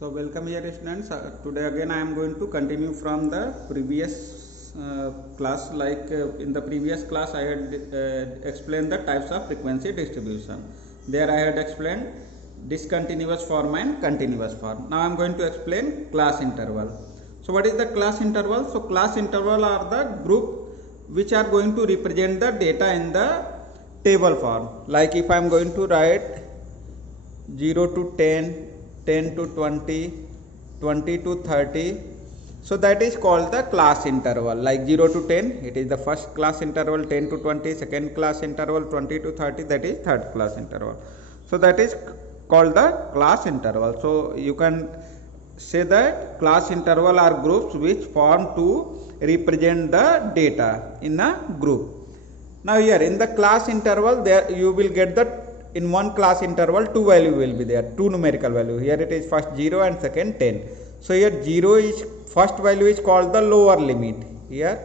So welcome here students. Today again I am going to continue from the previous class. In the previous class I had explained the types of frequency distribution. There I had explained discontinuous form and continuous form. Now I am going to explain class interval. So what is the class interval? So class interval are the group which are going to represent the data in the table form. Like if I am going to write 0 to 10, 10 to 20, 20 to 30. So that is called the class interval. Like 0 to 10, it is the first class interval, 10 to 20, second class interval, 20 to 30, that is third class interval. So that is called the class interval. So you can say that class interval are groups which form to represent the data in a group. Now here in the class interval, there you will get the in one class interval two value will be there, two numerical value. Here it is first 0 and second 10. So here 0 is first value is called the lower limit. Here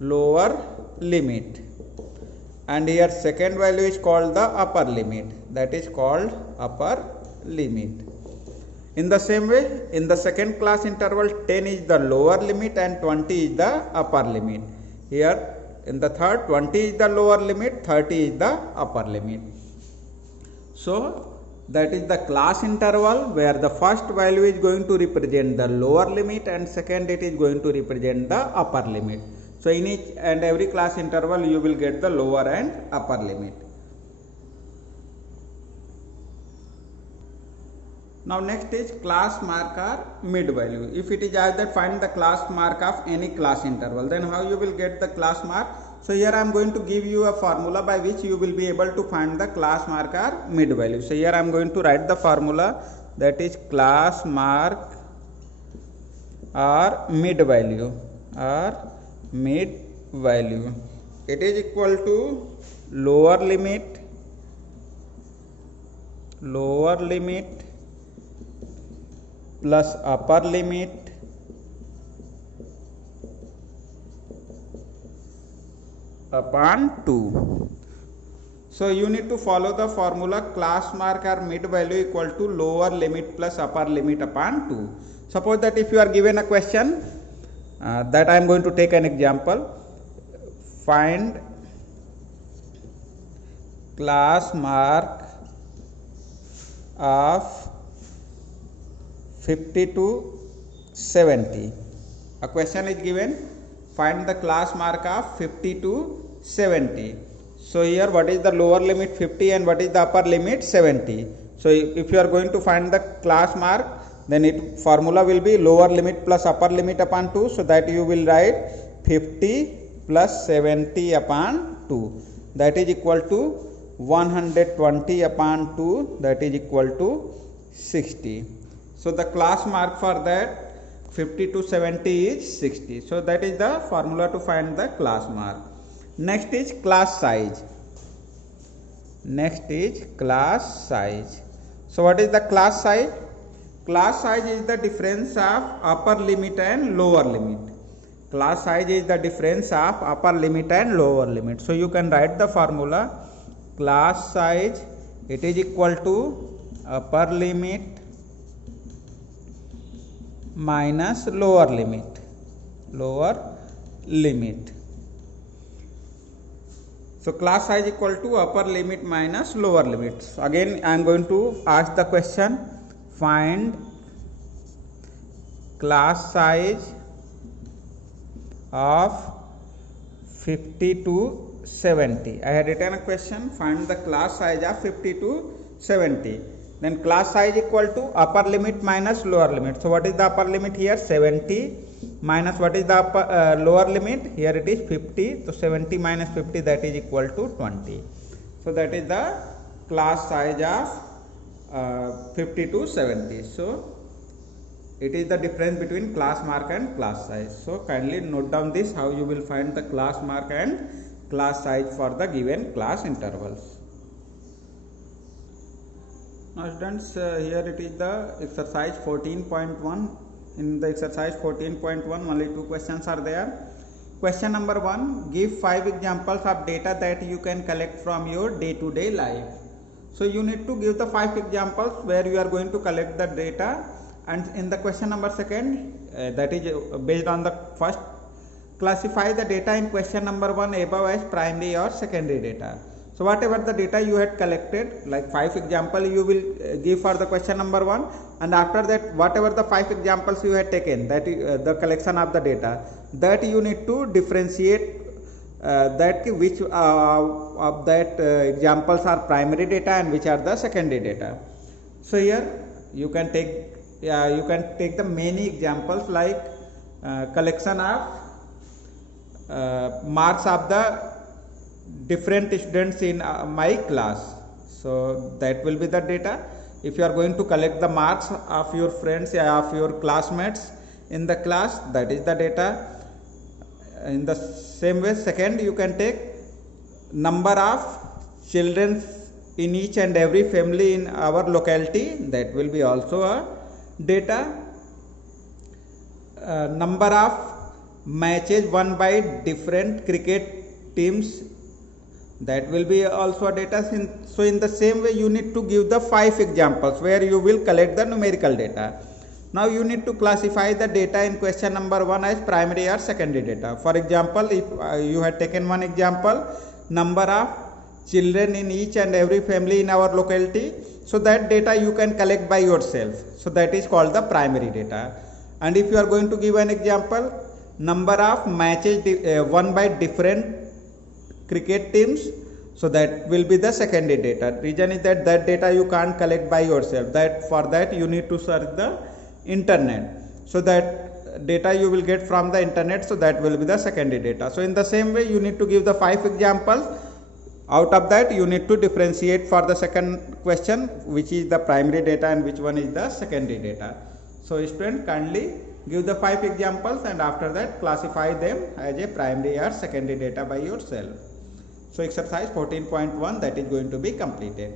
lower limit, and here second value is called the upper limit. That is called upper limit. In the same way, in the second class interval, 10 is the lower limit and 20 is the upper limit. Here in the third, 20 is the lower limit, 30 is the upper limit. So that is the class interval where the first value is going to represent the lower limit and second it is going to represent the upper limit. So in each and every class interval you will get the lower and upper limit. Now next is class mark or mid value. If it is asked that find the class mark of any class interval, then how you will get the class mark? So here I am going to give you a formula by which you will be able to find the class mark or mid value. So here I am going to write the formula, that is class mark or mid value or mid value. It is equal to lower limit plus upper limit upon 2. So you need to follow the formula class mark or mid value equal to lower limit plus upper limit upon 2. Suppose that if you are given a question that I am going to take an example, find class mark of 50 to 70. A question is given, find the class mark of 50 to 70. So here what is the lower limit 50 and what is the upper limit 70. So if you are going to find the class mark, then formula will be lower limit plus upper limit upon 2. So that you will write 50 plus 70 upon 2. That is equal to 120 upon 2. That is equal to 60. So the class mark for that 50 to 70 is 60. So that is the formula to find the class mark. Next is class size. So what is the class size? Class size is the difference of upper limit and lower limit. Class size is the difference of upper limit and lower limit. So you can write the formula class size, it is equal to upper limit minus lower limit. So class size equal to upper limit minus lower limit. So again I am going to ask the question, find class size of 50 to 70. I had written a question, find the class size of 50 to 70. Then class size equal to upper limit minus lower limit. So what is the upper limit here? 70 minus what is the lower limit? Here it is 50. So 70 minus 50, that is equal to 20. So that is the class size of 50 to 70. So it is the difference between class mark and class size. So kindly note down this, how you will find the class mark and class size for the given class intervals. Now students, here it is the exercise 14.1. In the exercise 14.1 only two questions are there. Question number 1, give 5 examples of data that you can collect from your day-to-day life. So you need to give the 5 examples where you are going to collect the data And in the question number second, that is based on the first, classify the data in question number 1 above as primary or secondary data. So whatever the data you had collected, like 5 example you will give for the question number 1, and after that whatever the 5 examples you had taken, that is the collection of the data, that you need to differentiate that which of that examples are primary data and which are the secondary data. So here you can take the many examples like collection of marks of the different students in my class. So that will be the data. If you are going to collect the marks of your friends, of your classmates in the class, that is the data. In the same way, second, you can take number of children in each and every family in our locality, that will be also a data. Number of matches won by different cricket teams, that will be also a data. So in the same way you need to give the 5 examples where you will collect the numerical data. Now you need to classify the data in question number 1 as primary or secondary data. For example, if you had taken one example, number of children in each and every family in our locality, so that data you can collect by yourself. So that is called the primary data. And if you are going to give an example, number of matches won by different cricket teams, so that will be the secondary data. Reason is that data you can't collect by yourself, that for that you need to search the internet. So that data you will get from the internet, so that will be the secondary data. So in the same way you need to give the 5 examples. Out of that you need to differentiate for the second question which is the primary data and which one is the secondary data. So student, kindly give the 5 examples and after that classify them as a primary or secondary data by yourself. So exercise 14.1 that is going to be completed.